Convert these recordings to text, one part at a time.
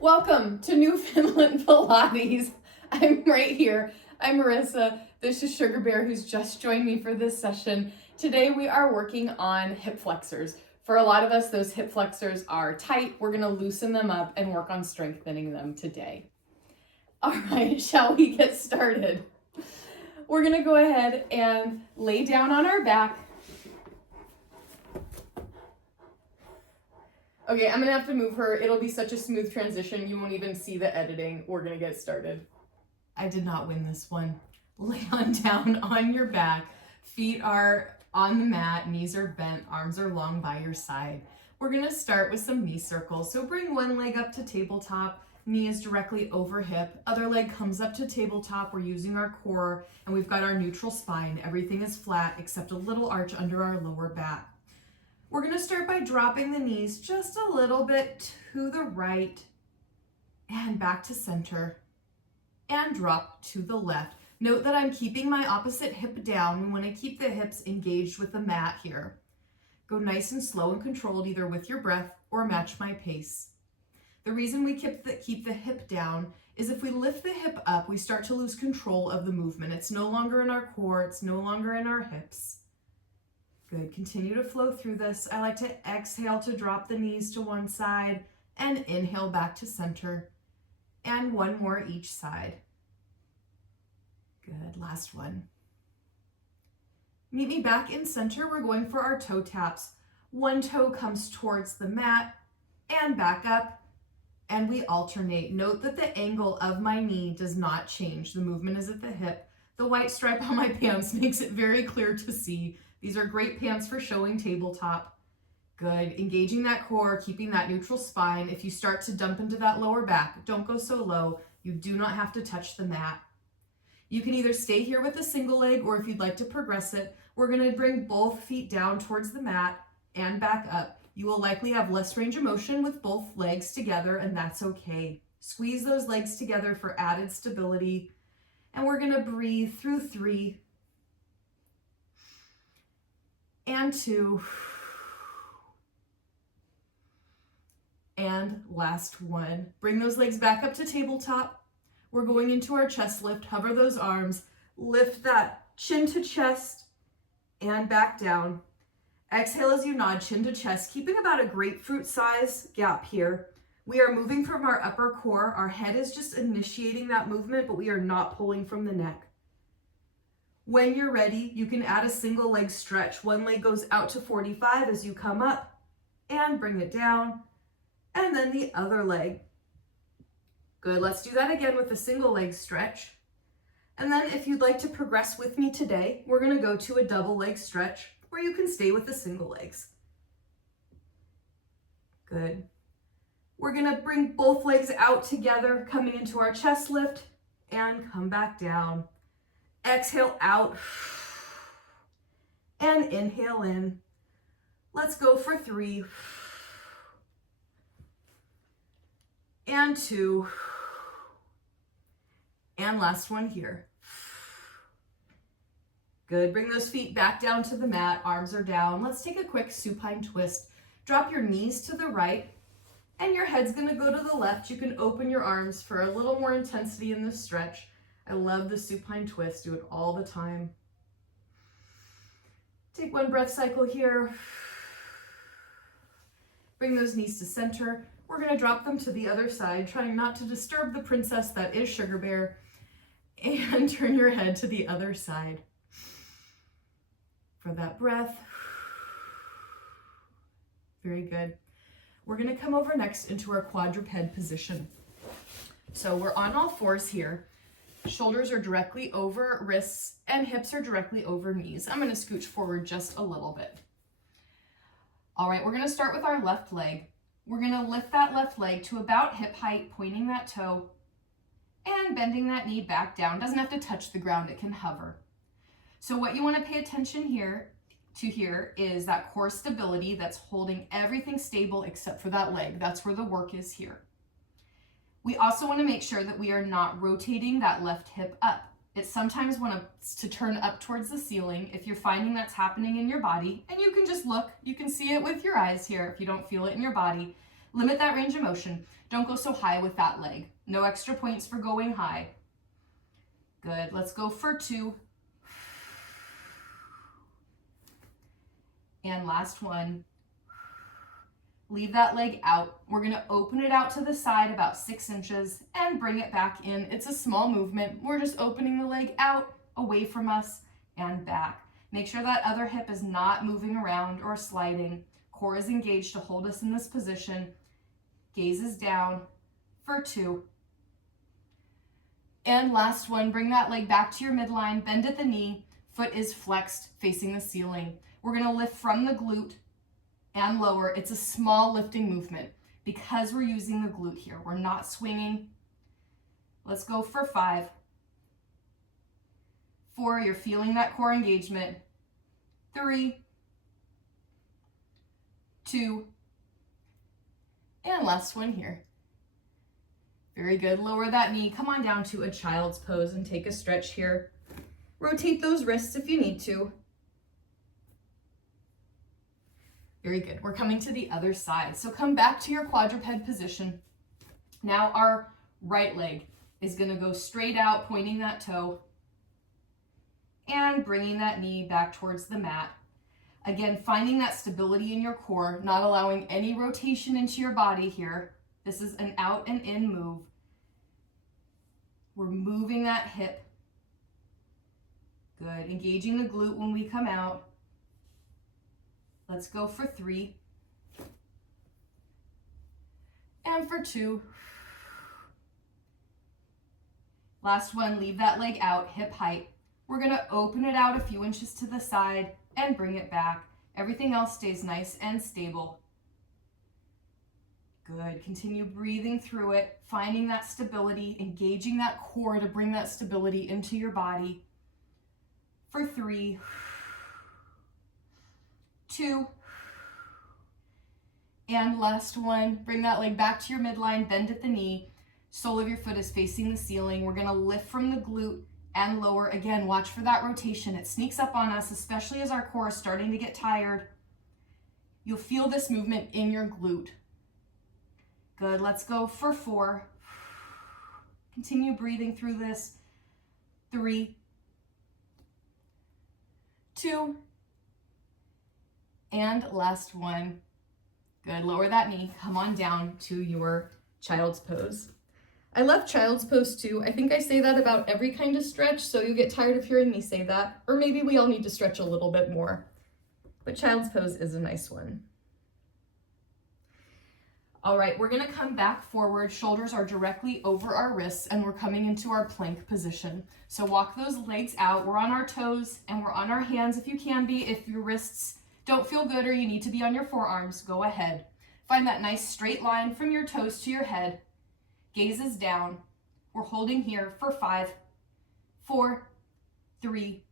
Welcome to Newfoundland Pilates. I'm right here. I'm Marissa. This is Sugarbear, who's just joined me for this session. Today we are working on hip flexors. For a lot of us, those hip flexors are tight. We're going to loosen them up and work on strengthening them today. All right, shall we get started? We're going to go ahead and lay down on our back. Okay, I'm gonna have to move her. It'll be such a smooth transition, you won't even see the editing. We're gonna get started. I did not win this one. Lay on down on your back. Feet are on the mat, knees are bent, arms are long by your side. We're gonna start with some knee circles. So bring one leg up to tabletop, knee is directly over hip, other leg comes up to tabletop. We're using our core and we've got our neutral spine. Everything is flat except a little arch under our lower back. We're going to start by dropping the knees just a little bit to the right and back to center and drop to the left. Note that I'm keeping my opposite hip down. We want to keep the hips engaged with the mat here. Go nice and slow and controlled, either with your breath or match my pace. The reason we keep the hip down is if we lift the hip up, we start to lose control of the movement. It's no longer in our core, it's no longer in our hips. Good, continue to flow through this. I like to exhale to drop the knees to one side and inhale back to center. And one more each side. Good, last one. Meet me back in center. We're going for our toe taps. One toe comes towards the mat and back up, and we alternate. Note that the angle of my knee does not change. The movement is at the hip. The white stripe on my pants makes it very clear to see. These are great pants for showing tabletop. Good, engaging that core, keeping that neutral spine. If you start to dump into that lower back, don't go so low. You do not have to touch the mat. You can either stay here with a single leg, or if you'd like to progress it, we're gonna bring both feet down towards the mat and back up. You will likely have less range of motion with both legs together, and that's okay. Squeeze those legs together for added stability. And we're gonna breathe through 3, and 2, and last one. Bring those legs back up to tabletop. We're going into our chest lift. Hover those arms, lift that chin to chest and back down. Exhale as you nod, chin to chest, keeping about a grapefruit size gap here. We are moving from our upper core. Our head is just initiating that movement, but we are not pulling from the neck. When you're ready, you can add a single leg stretch. One leg goes out to 45 as you come up and bring it down, and then the other leg. Good, let's do that again with a single leg stretch. And then if you'd like to progress with me today, we're gonna go to a double leg stretch where you can stay with the single legs. Good. We're gonna bring both legs out together, coming into our chest lift and come back down. Exhale out and inhale in. Let's go for 3 and 2 and last one here. Good, bring those feet back down to the mat, arms are down. Let's take a quick supine twist. Drop your knees to the right and your head's gonna go to the left. You can open your arms for a little more intensity in this stretch. I love the supine twist, do it all the time. Take one breath cycle here. Bring those knees to center. We're gonna drop them to the other side, trying not to disturb the princess that is Sugarbear, and turn your head to the other side. For that breath. Very good. We're gonna come over next into our quadruped position. So we're on all fours here. Shoulders are directly over wrists and hips are directly over knees. I'm going to scooch forward just a little bit. All right, we're going to start with our left leg. We're going to lift that left leg to about hip height, pointing that toe and bending that knee back down. Doesn't have to touch the ground, it can hover. So what you want to pay attention here is that core stability that's holding everything stable except for that leg. That's where the work is here. We also want to make sure that we are not rotating that left hip up. It sometimes wants to turn up towards the ceiling. If you're finding that's happening in your body, and you can just look, you can see it with your eyes here if you don't feel it in your body, Limit that range of motion. Don't go so high with that leg. No extra points for going high. Good. Let's go for 2. And last one. Leave that leg out. We're going to open it out to the side about 6 inches and bring it back in. It's a small movement. We're just opening the leg out, away from us, and back. Make sure that other hip is not moving around or sliding. Core is engaged to hold us in this position. Gaze is down for 2. And last one, bring that leg back to your midline, bend at the knee, foot is flexed facing the ceiling. We're going to lift from the glute and lower. It's a small lifting movement because we're using the glute here. We're not swinging. Let's go for 5. 4, you're feeling that core engagement. 3, 2, and last one here. Very good. Lower that knee. Come on down to a child's pose and take a stretch here. Rotate those wrists if you need to. Very good. We're coming to the other side. So come back to your quadruped position. Now our right leg is going to go straight out, pointing that toe and bringing that knee back towards the mat. Again, finding that stability in your core, not allowing any rotation into your body here. This is an out and in move. We're moving that hip. Good. Engaging the glute when we come out. Let's go for 3. And for 2. Last one, leave that leg out, hip height. We're going to open it out a few inches to the side and bring it back. Everything else stays nice and stable. Good. Continue breathing through it, finding that stability, engaging that core to bring that stability into your body. For 3, 2, and last one. Bring that leg back to your midline, bend at the knee. Sole of your foot is facing the ceiling. We're going to lift from the glute and lower. Again, watch for that rotation. It sneaks up on us, especially as our core is starting to get tired. You'll feel this movement in your glute. Good. Let's go for 4. Continue breathing through this. 3, 2, and last one. Good. Lower that knee. Come on down to your child's pose. I love child's pose too. I think I say that about every kind of stretch, so you get tired of hearing me say that. Or maybe we all need to stretch a little bit more. But child's pose is a nice one. All right, we're going to come back forward. Shoulders are directly over our wrists, and we're coming into our plank position. So walk those legs out. We're on our toes, and we're on our hands if you can be. If your wrists don't feel good or you need to be on your forearms, go ahead. Find that nice straight line from your toes to your head. Gaze is down. We're holding here for 5, 4, 3,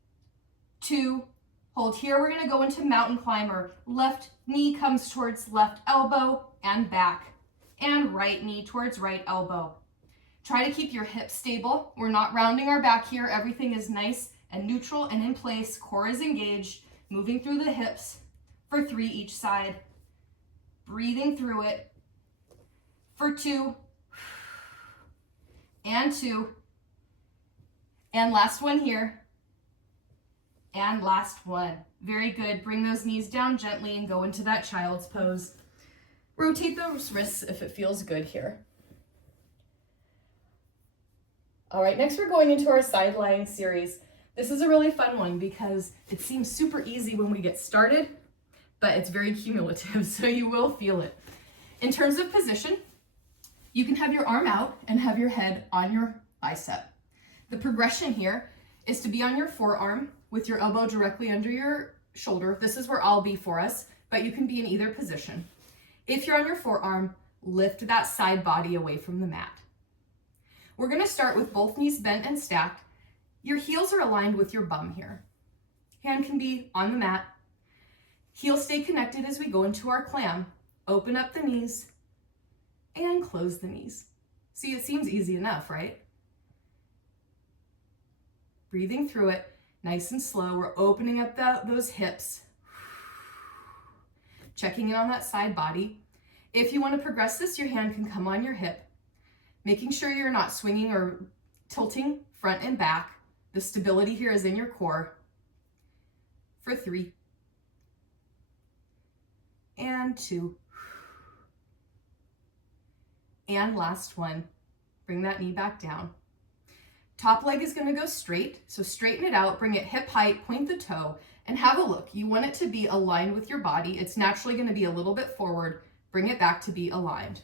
2. Hold here. We're going to go into mountain climber. Left knee comes towards left elbow and back, and right knee towards right elbow. Try to keep your hips stable. We're not rounding our back here. Everything is nice and neutral and in place. Core is engaged. Moving through the hips for 3 each side. Breathing through it for 2, and 2, and last one here, and last one. Very good. Bring those knees down gently and go into that child's pose. Rotate those wrists if it feels good here. All right, next we're going into our side lying series. This is a really fun one because it seems super easy when we get started, but it's very cumulative, so you will feel it. In terms of position, you can have your arm out and have your head on your bicep. The progression here is to be on your forearm with your elbow directly under your shoulder. This is where I'll be for us, but you can be in either position. If you're on your forearm, lift that side body away from the mat. We're going to start with both knees bent and stacked. Your heels are aligned with your bum here. Hand can be on the mat. Heels stay connected as we go into our clam. Open up the knees and close the knees. See, it seems easy enough, right? Breathing through it, nice and slow. We're opening up those hips. Checking in on that side body. If you want to progress this, your hand can come on your hip, making sure you're not swinging or tilting front and back. The stability here is in your core. For 3 and 2 and last one. Bring that knee back down. Top leg is going to go straight, so straighten it out, bring it hip height, point the toe, and have a look. You want it to be aligned with your body. It's naturally going to be a little bit forward. Bring it back to be aligned.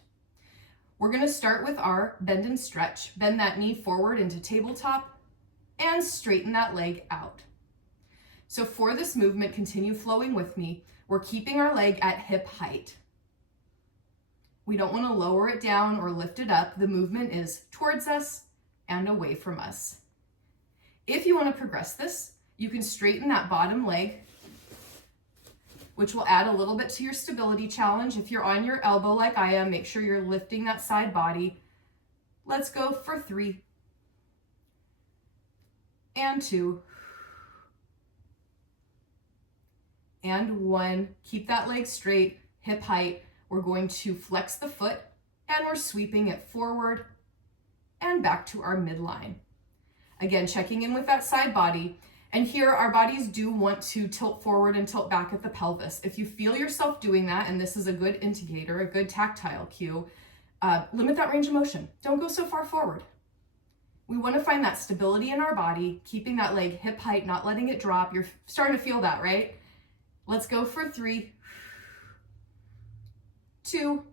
We're going to start with our bend and stretch. Bend that knee forward into tabletop and straighten that leg out. So for this movement, continue flowing with me. We're keeping our leg at hip height. We don't want to lower it down or lift it up. The movement is towards us and away from us. If you want to progress this, you can straighten that bottom leg, which will add a little bit to your stability challenge. If you're on your elbow like I am, make sure you're lifting that side body. Let's go for 3 and 2 and 1. Keep that leg straight, hip height. We're going to flex the foot and we're sweeping it forward and back to our midline. Again, checking in with that side body. And here our bodies do want to tilt forward and tilt back at the pelvis. If you feel yourself doing that, and this is a good indicator, a good tactile cue, limit that range of motion. Don't go so far forward. We want to find that stability in our body, keeping that leg hip height, not letting it drop. You're starting to feel that, right? Let's go for 3, 2,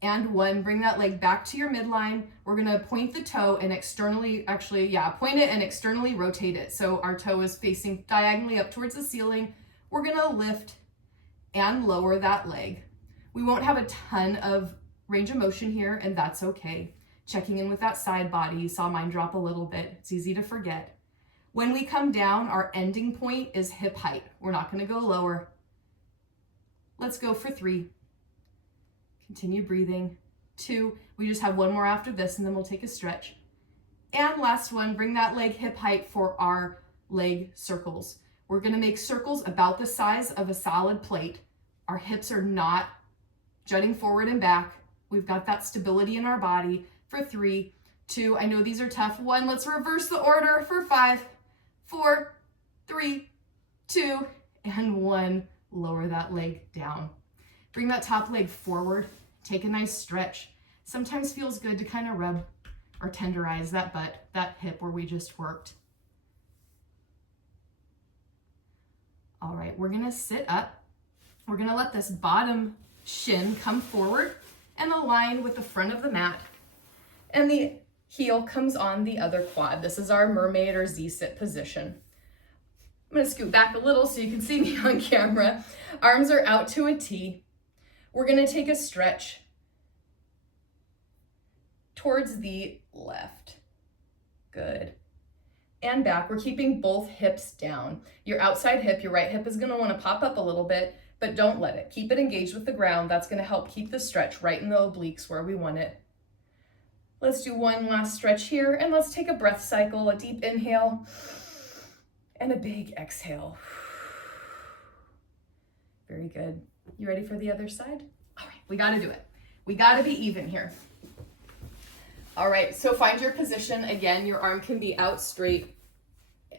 and 1. Bring that leg back to your midline. We're gonna point the toe and externally, point it and externally rotate it. So our toe is facing diagonally up towards the ceiling. We're gonna lift and lower that leg. We won't have a ton of range of motion here, and that's okay. Checking in with that side body. You saw mine drop a little bit. It's easy to forget. When we come down, our ending point is hip height. We're not gonna go lower. Let's go for 3. Continue breathing. 2, we just have one more after this and then we'll take a stretch. And last one, bring that leg hip height for our leg circles. We're gonna make circles about the size of a solid plate. Our hips are not jutting forward and back. We've got that stability in our body. For 3, 2, I know these are tough. 1, let's reverse the order for 5, 4, 3, 2, and 1. Lower that leg down. Bring that top leg forward. Take a nice stretch. Sometimes feels good to kind of rub or tenderize that butt, that hip where we just worked. All right, we're gonna sit up. We're gonna let this bottom shin come forward and align with the front of the mat. And the heel comes on the other quad. This is our mermaid or Z-sit position. I'm gonna scoot back a little so you can see me on camera. Arms are out to a T. We're gonna take a stretch towards the left. Good. And back. We're keeping both hips down. Your outside hip, your right hip is gonna wanna pop up a little bit, but don't let it. Keep it engaged with the ground. That's gonna help keep the stretch right in the obliques where we want it. Let's do one last stretch here, and let's take a breath cycle, a deep inhale, and a big exhale. Very good. You ready for the other side? All right, we gotta do it. We gotta be even here. All right, so find your position. Again, your arm can be out straight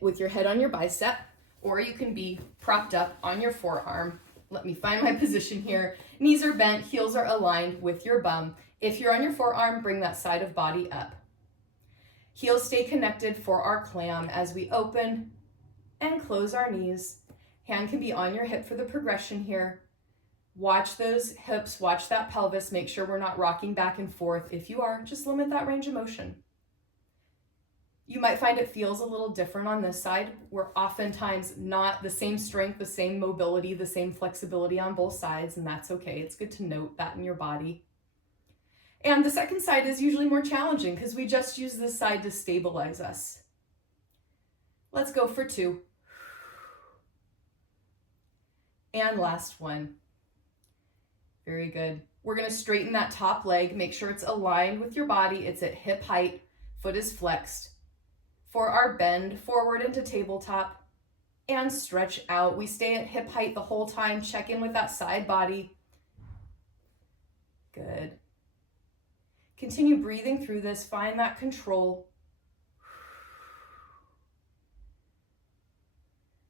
with your head on your bicep, or you can be propped up on your forearm. Let me find my position here. Knees are bent, heels are aligned with your bum. If you're on your forearm, bring that side of body up. Heels stay connected for our clam as we open and close our knees. Hand can be on your hip for the progression here. Watch those hips, watch that pelvis. Make sure we're not rocking back and forth. If you are, just limit that range of motion. You might find it feels a little different on this side. We're oftentimes not the same strength, the same mobility, the same flexibility on both sides, and that's okay. It's good to note that in your body. And the second side is usually more challenging because we just use this side to stabilize us. Let's go for 2. And last one. Very good. We're gonna straighten that top leg. Make sure it's aligned with your body. It's at hip height. Foot is flexed. For our bend, forward into tabletop and stretch out. We stay at hip height the whole time. Check in with that side body. Good. Continue breathing through this. Find that control.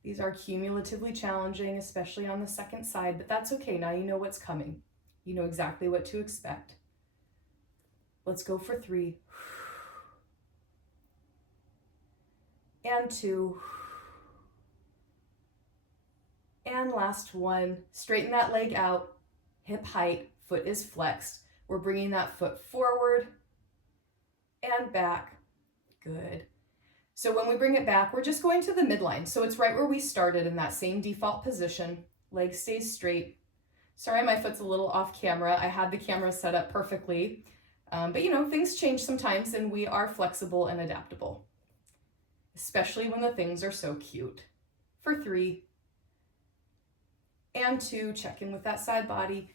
These are cumulatively challenging, especially on the second side, but that's okay. Now you know what's coming. You know exactly what to expect. Let's go for 3. And 2. And last one. Straighten that leg out. Hip height. Foot is flexed. We're bringing that foot forward and back. Good. So when we bring it back, we're just going to the midline. So it's right where we started in that same default position. Leg stays straight. Sorry, my foot's a little off camera. I had the camera set up perfectly. But you know, things change sometimes and we are flexible and adaptable, especially when the things are so cute. For 3 and 2, check in with that side body.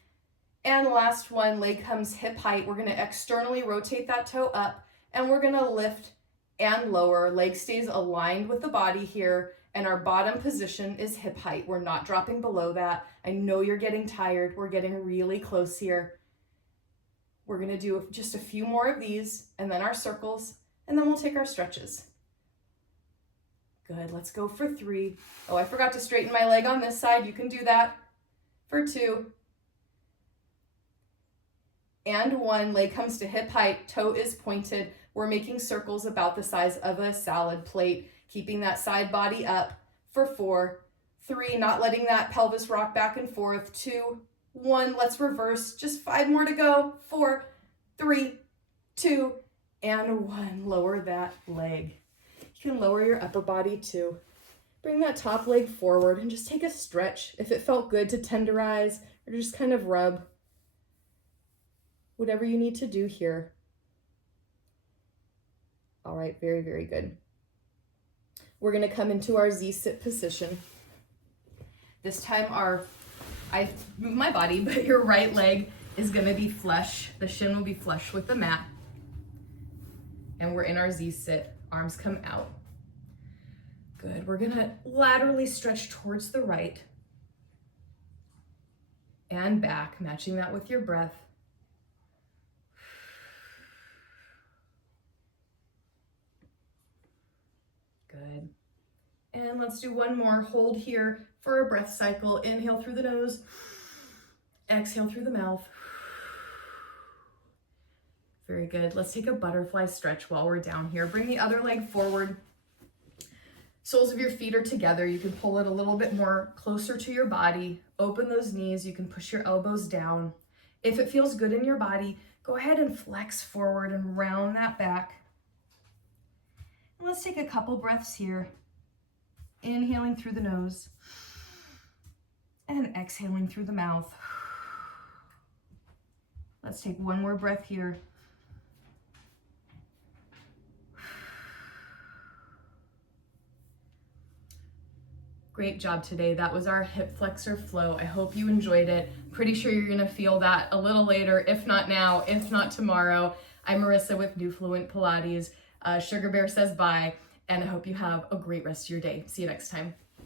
And last one, leg comes hip height. We're gonna externally rotate that toe up and we're gonna lift and lower. Leg stays aligned with the body here and our bottom position is hip height. We're not dropping below that. I know you're getting tired. We're getting really close here. We're gonna do just a few more of these and then our circles and then we'll take our stretches. Good, let's go for 3. Oh, I forgot to straighten my leg on this side. You can do that. For 2. And 1, leg comes to hip height, toe is pointed. We're making circles about the size of a salad plate, keeping that side body up. For 4, 3, not letting that pelvis rock back and forth. 2, 1, let's reverse. Just 5 more to go. 4, 3, 2, and 1. Lower that leg. You can lower your upper body too. Bring that top leg forward and just take a stretch. If it felt good to tenderize or just kind of rub. Whatever you need to do here. All right, very, very good. We're gonna come into our Z-sit position. This time I move my body, but your right leg is gonna be flush. The shin will be flush with the mat. And we're in our Z-sit, arms come out. Good, we're gonna laterally stretch towards the right and back, matching that with your breath. Good. And let's do one more. Hold here for a breath cycle. Inhale through the nose, exhale through the mouth. Very good. Let's take a butterfly stretch while we're down here. Bring the other leg forward. Soles of your feet are together. You can pull it a little bit more closer to your body. Open those knees. You can push your elbows down. If it feels good in your body, go ahead and flex forward and round that back. And let's take a couple breaths here. Inhaling through the nose and exhaling through the mouth. Let's take one more breath here. Great job today. That was our hip flexor flow. I hope you enjoyed it. Pretty sure you're gonna feel that a little later, if not now, if not tomorrow. I'm Marissa with Newfluent Pilates. Sugarbear says bye, and I hope you have a great rest of your day. See you next time.